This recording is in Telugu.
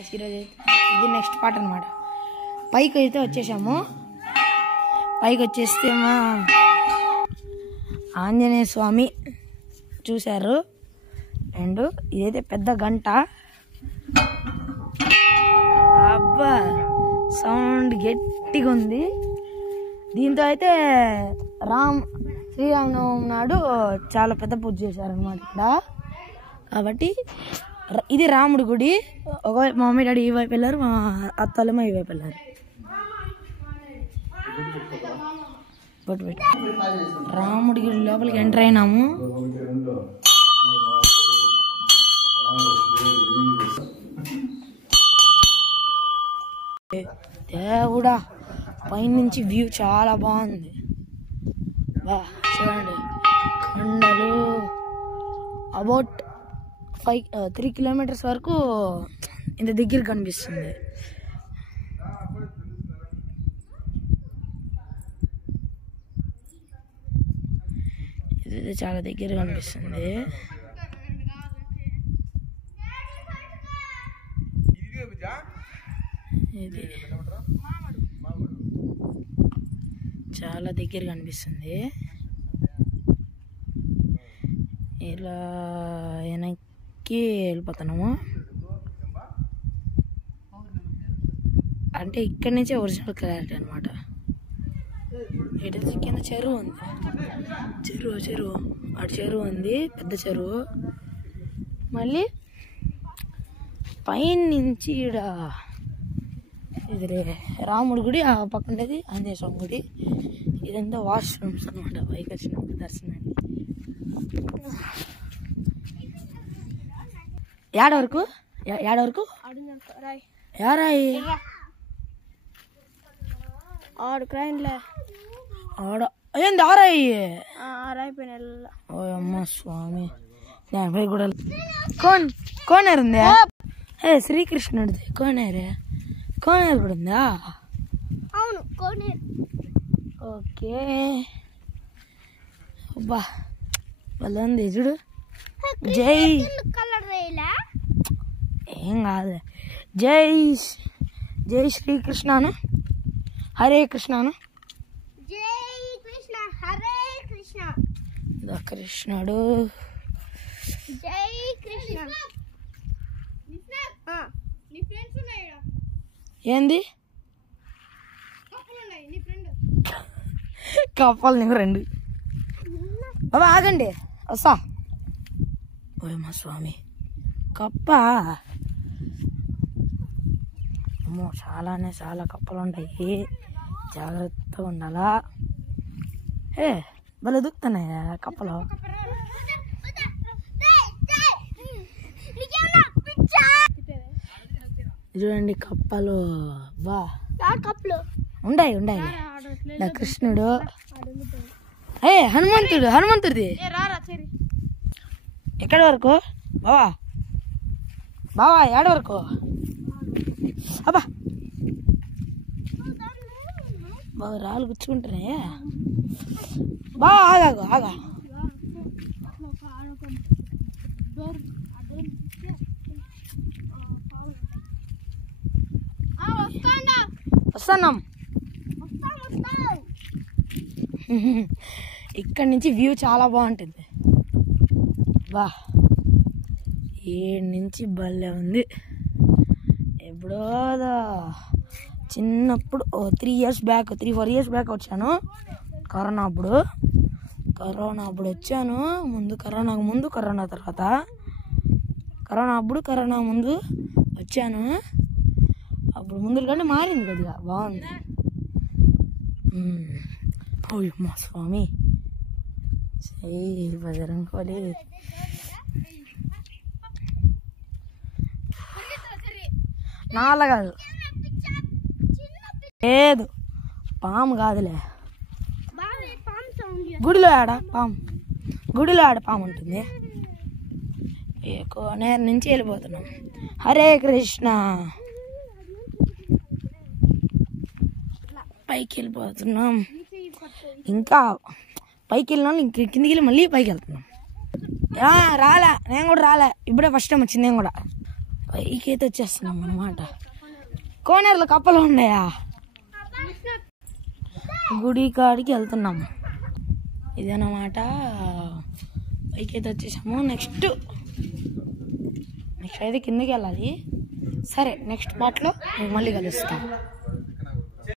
ఈరోజు ఇది నెక్స్ట్ పార్ట్ అనమాట. పైకి అయితే వచ్చేసాము. పైకి వచ్చేస్తే మా ఆంజనేయ స్వామి చూశారు. అండ్ ఇదైతే పెద్ద గంట. అబ్బా సౌండ్ గట్టిగా ఉంది. దీంతో అయితే శ్రీరామనవమి నాడు చాలా పెద్ద పూజ చేశారనమాట ఇక్కడ. కాబట్టి ఇది రాముడి గుడి. ఒక మా మమ్మీ డాడీ ఈ వైపు వెళ్ళారు, మా అత్తలేమో ఈ వైపు వెళ్ళారు. రాముడి గుడి లోపలికి ఎంటర్ అయినాము. దేవుడా పైనుంచి వ్యూ చాలా బాగుంది. బా చూడండి, కొండలు అబౌట్ 3 కిలోమీటర్స్ వరకు ఇంత దగ్గర కనిపిస్తుంది. ఇది చాలా దగ్గర కనిపిస్తుంది. ఇది చాలా దగ్గర కనిపిస్తుంది. ఇలా వెనక్కి వెళ్ళిపోతున్నాము. అంటే ఇక్కడి నుంచే ఒరిజినల్ క్లారిటీ అనమాట. ఇటు కింద చెరువు ఉంది. చెరువు అటు చెరువు ఉంది, పెద్ద చెరువు. మళ్ళీ పైన నుంచి ఈడ ఇది రాముడి గుడి, ఆ పక్కన ఉండేది ఆంజనేయ స్వామి గుడి. ఇదంతా వాష్రూమ్స్ అనమాట పైకి వచ్చినప్పుడు దర్శనానికి. ఏడ వరకు యారాయి ఆడ ఏంది ఆరాయి ఓ అమ్మ స్వామి. నేను కూడా కోనేరు ఉందా? ఏ శ్రీకృష్ణుడిది కోనేరు కూడా ఉందా? అవును కోనేరు. ఓకే అబ్బా భలే ఉంది చూడు. జై ఏం కాదు. జై శ్రీకృష్ణను హరే కృష్ణను. కృష్ణుడు జై కృష్ణ. ఏంది కప్పలు నీకు 2 బాబా ఆగండి వస్తా. ఓయమ్మ స్వామి కప్ప. అమ్మో చాలా కప్పలు ఉంటాయి, జాగ్రత్తగా ఉండాలా. ఏ భలే దుక్కుతున్నాయా కప్పలు. చూడండి కప్పలు. బా కప్పలు ఉండాయి. కృష్ణుడు. ఏ హనుమంతుడిది ఎక్కడి వరకు బావా ఏడ వరకు? అబ్బా బాగా రాళ్ళు గుచ్చుకుంటున్నాయా? బాగా ఆగా వస్తున్నాం. ఇక్కడ నుంచి వ్యూ చాలా బాగుంటుంది. బా ఏడు నుంచి భలే ఉంది. ఎప్పుడో చిన్నప్పుడు 3-4 ఇయర్స్ బ్యాక్ వచ్చాను. కరోనా అప్పుడు వచ్చాను. కరోనాకు ముందు కరోనా తర్వాత కరోనా ముందు వచ్చాను. అప్పుడు ముందు కంటే మారింది కొద్దిగా, బాగుంది. ఓయమ్మ స్వామి శ్రీ బజరంగబలి. నాలా కాదు, లేదు పాము కాదులే. గుడిలో ఆడ పాము ఉంటుంది. కోనేరు నుంచి వెళ్ళిపోతున్నాం. హరే కృష్ణ. పైకి వెళ్ళిపోతున్నాం. ఇంకా పైకి వెళ్ళినా ఇంక కిందికి వెళ్ళి మళ్ళీ పైకి వెళ్తున్నాం. రాలే, నేను కూడా రాలే. ఇప్పుడే ఫస్ట్ టైం వచ్చింది. నేను కూడా పైకైతే వచ్చేస్తున్నాం అన్నమాట. కోనేరులో కప్పలు ఉన్నాయా? గుడి కాడికి వెళ్తున్నాము. ఇదన్నమాట. పైకైతే వచ్చేసాము. నెక్స్ట్ అయితే కిందకి వెళ్ళాలి. సరే, నెక్స్ట్ పార్ట్లో నేను మళ్ళీ కలుస్తాను.